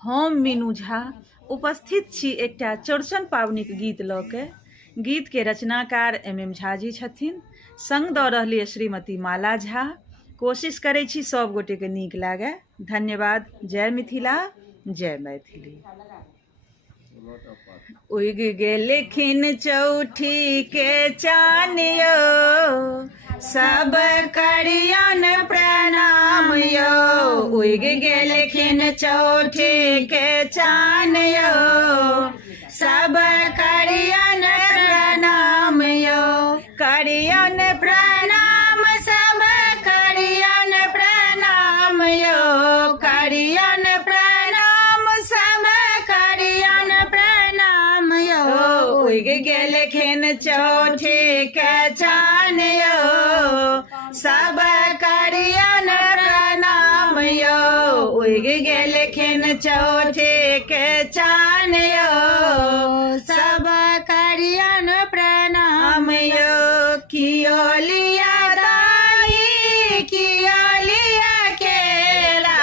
हम मीनू झा उपस्थित छी एकटा चौड़चन पाबनिक गीत लऽ के। गीत के रचनाकार MM झा जी छथिन, संग दऽ रहली श्रीमती माला झा। कोशिश करै छी सब गोटे के नीक लागे। धन्यवाद। जय मिथिला, जय मैथिली। उग गेलखिन चौठी के चान यो, सब करियन प्रणाम यो। उग गेलखिन चौठी के चान यो, सब करियन प्रणाम यो। करियन प्रणाम, सब करियन प्रणाम यो। करियन प्रणाम, सब करियन प्रणाम यो। उग गेलखिन चौठी के चान यो, सब करियन प्रणाम यो। उग गेलखिन चौठी के चान यो, सब करियन प्रणाम यो। कियो लिया दाई, कियो लिया केला,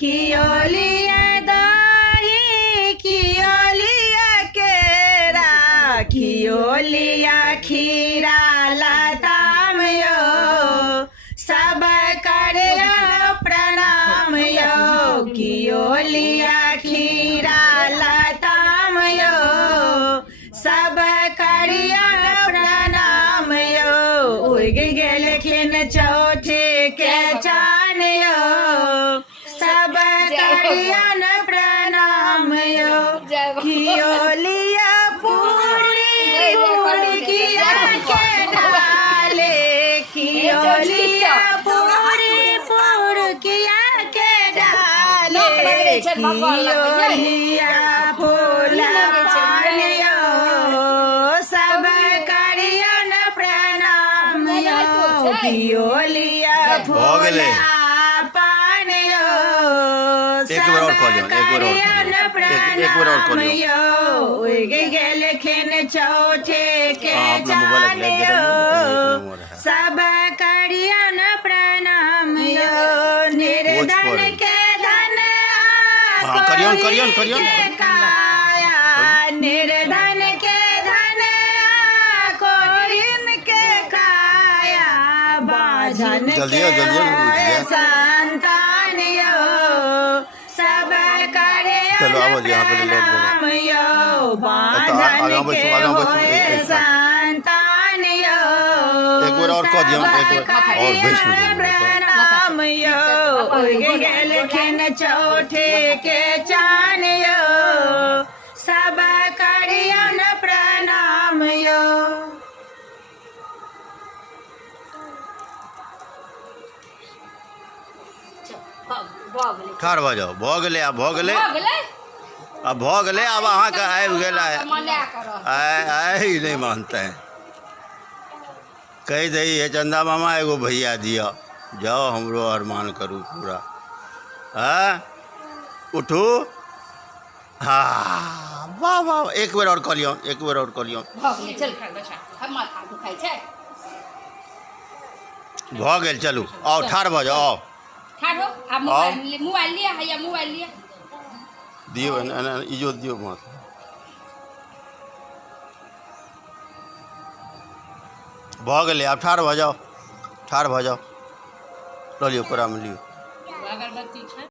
कियो लिया दाई, कियो लिया केरा, कियो लिया खीरा लताम यो। सब करियन प्रणाम यो। कियो लिया खीरा लताम यो, सब करियन प्रणाम यो। उग गेलखिन चौठी के चान यो, सब करियन प्रणाम यो। कियो लिया पूरी गुड़किया के डाले, कियो लिया पूरी पुरकिया के डाले, कियो लिया फूल पान यो। सब करियन प्रणाम यो। कियो लिया फूल पान यो, सब करियन प्रणाम यो। उग गेलखिन चौठी के चान यो, सब करियन प्रणाम यो। निर्धन के धन करियन काया, निर्धन के धन कोरिन के काया। बाझन के संतान यो, सब करियन प्रणाम यो। बाझन के संतान यो, सब करियन प्रणाम यो। उग गेलखिन चौठी के चान यो, सब करियन प्रणाम यो। ठाढ़ भऽ जाओ। भऽ गेलै, आब भऽ गेलै, अब भऽ गेलै। आब अहाँके आबि गेल आइ नहीं मानते हैं। कही दही है चंदा मामा एगो भैया दिया, जाओ हमरो अरमान करू पूरा। हाँ उठू। हाँ वाह वाह, एक बेर और करियौन, एक बेर और करियौन। भऽ गेल, चलू आओ ठाढ़ भऽ जाओ। आओ मोबाइल लिया है या मोबाइल लिया दियो, इजो दियो माथ। भऽ गेलै, आब ठाढ़ भऽ जाओ, ठाढ़ भऽ जाओ। लो लियो, कोरा में लियो।